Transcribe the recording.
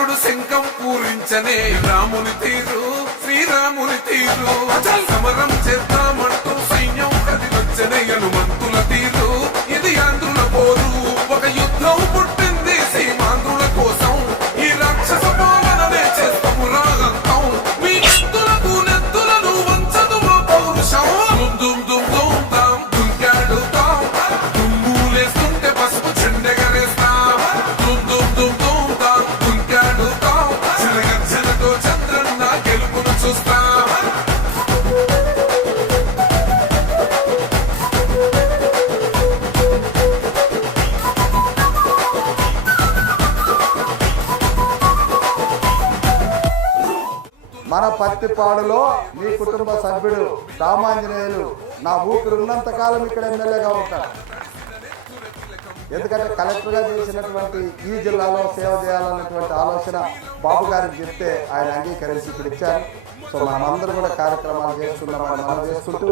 భరతుడు శంఖం పూరించనే రాముని తీరు శ్రీరాముని తీరు సమరం చేద్దామంటూ సైన్యం కదిలొచ్చనే హనుమంతుల తీరు ఇది ఆంధ్రుల పోరు ఒక యుద్ధం పుట్టింది సీమాంధ్రుల కోసం ఈ రాక్షస పాలననే చేస్తాము రాగంతం మీ నెత్తులకు నెత్తులను వంచదు మా పౌరుషం దుమ్ దుమ్ దుమ్ దుమ్ దుంకాడుతాం దుమ్ములేస్తుంటే పసుపు చెండెగరేస్తాం దుమ్ దుమ్ దుమ్ దుమ్ దుంకాడుతాం చిరగర్జనతో చంద్రన్న గెలుపును చూస్తాం. మన పత్తిపాడులో మీ కుటుంబ సభ్యుడు రామాంజనేయులు నా ఊపిరి ఉన్నంత కాలం ఇక్కడ ఎమ్మెల్యేగా ఉంటాడు. ఎందుకంటే కలెక్టర్గా చేసినటువంటి ఈ జిల్లాలో సేవ చేయాలన్నటువంటి ఆలోచన బాబు గారికి చెప్తే ఆయన అంగీకరించి ఇప్పుడు ఇచ్చారు. సో మనమందరూ కూడా కార్యక్రమాలు చేస్తున్నాం, మనం చేసుకుంటూ